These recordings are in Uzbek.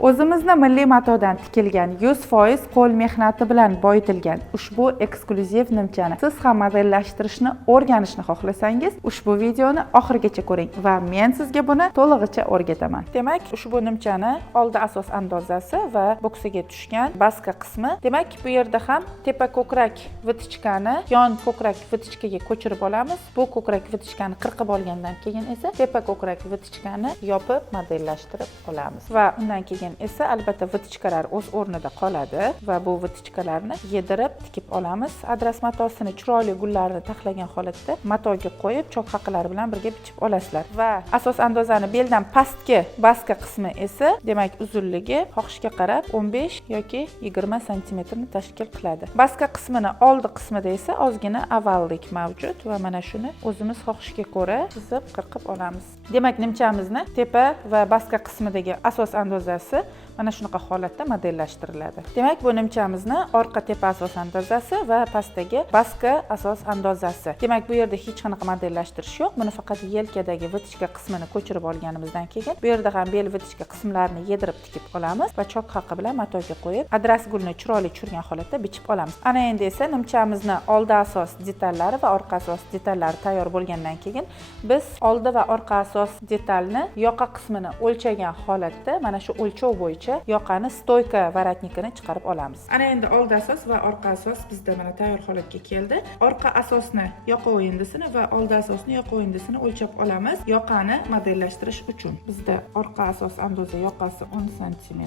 O'zimizni milliy matodan tikilgan 100% qo'l mehnati bilan boyitilgan ushbu eksklyuziv nimchani siz ham modellashtirishni o'rganishni xohlasangiz, ushbu videoni oxirigacha ko'ring va men sizga buni to'lig'icha o'rgataman. Demak, ushbu nimchani oldi asos andozasi va boksiga tushgan baska qismi. Demak, bu yerda ham tepa ko'krak vitichkani yon ko'krak vitichkaga ko'chirib olamiz. Bu ko'krak vitichkani qirqib olgandan keyin esa tepa ko'krak vitichkani yopib modellashtirib olamiz va undan keyin esa albatta vitichkalar o'z o'rnida qoladi va bu vitichkalarni yedirib tikib olamiz. Adras matosini chiroyli gullarni taxlagan holatda matoga qo'yib chok haqalari bilan birga bichib olasizlar va asos andozani beldan pastki baska qismi esa demak uzunligi xohishga qarab 15 yoki 20 sm ni tashkil qiladi. Baska qismini oldi qismida esa ozgina ovallik mavjud va mana shuni o'zimiz xohishga ko'ra chizib qirqib olamiz. Demak, nimchamizni tepa va baska qismidagi asos andozasi mana shunaqa holatda modellashtiriladi. Demak, bu nimchamizni orqa tepa asos andozasi va pastdagi baska asos andozasi. Demak, bu yerda hech qanaqa modellashtirish yo'q. Buni faqat yelkadagi vitichka qismini ko'chirib olganimizdan keyin bu yerda ham bel vitichka qismlarini yedirib tikib olamiz va chok haqi bilan matoga qo'yib adras gulni chiroyli tushirgan holatda bichib olamiz. Ana endi esa nimchamizni oldi asos detallari va orqa asos detallari tayyor bo'lgandan keyin biz oldi va orqa asos detalni yoqa qismini o'lchagan holatda mana shu o'lchov bo'yicha yoqani stoyka varatnikini chiqarib olamiz. Ana endi oldi asos va orqa asos bizda mana tayyor holatga keldi. Orqa asosni yoqa o'yindisini va oldi asosni yoqa o'yindisini o'lchab olamiz. Yoqani modellashtirish uchun bizda orqa asos andoza yoqasi 10 cm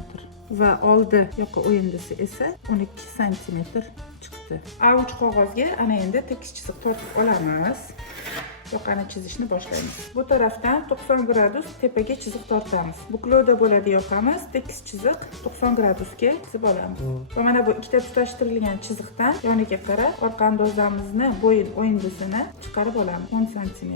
va oldi yoqa o'yindisi esa 12 cm chiqdi. A3 qog'ozga ana endi tekis chiziq tortib olamiz. Yoqani chizishni boshlaymiz. Bu tarafdan 90 gradus tepaga chiziq tortamiz. Buklovda bo'ladi yoqamiz, tekis chiziq 90 gradusga chizib olamiz. Va mana bu ikkita tutashtirilgan chiziqdan yoniga qarab orqa andozamizni bo'yin o'yindisini chiqarib olamiz 10 cm.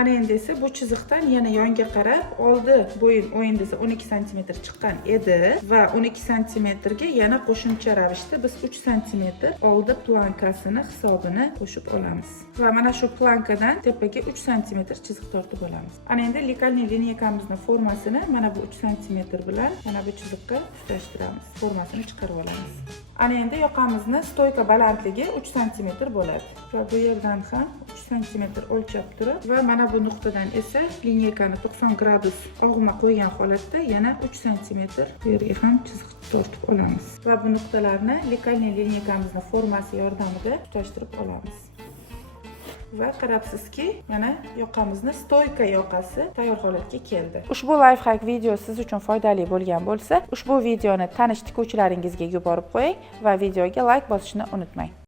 Ana endi esa bu chiziqdan yana yonga qarab oldi bo'yin o'yindisi 12 cm chiqqan edi va 12 cm ga yana qo'shimcha ravishda biz 3 cm oldi plankasini hisobini qo'shib olamiz. Va mana shu plankadan tepaga 3 cm chiziq tortib olamiz. Ana endi likalniy lineykamizni formasini mana bu 3 cm bilan mana bu chiziqqa tutashtiramiz. Formasini chiqarib olamiz. Ana endi yoqamizni stoyka balandligi 3 cm bo'ladi. Va bu yerdan ham 3 cm o'lchab turib va mana bu nuqtadan esa lineykani 90 gradus og'ma qo'ygan holatda yana 3 cm bu yerga ham chiziq tortib olamiz. Va bu nuqtalarni likalniy lineykamizni formasi yordamida tutashtirib olamiz. Va qarabsizki, mana yoqamizni stoyka yoqasi tayyor holatga keldi. Ushbu lifehack video siz uchun foydali bo'lgan bo'lsa, ushbu videoni tanish tikuvchilaringizga yuborib qo'ying va videoga like bosishni unutmang.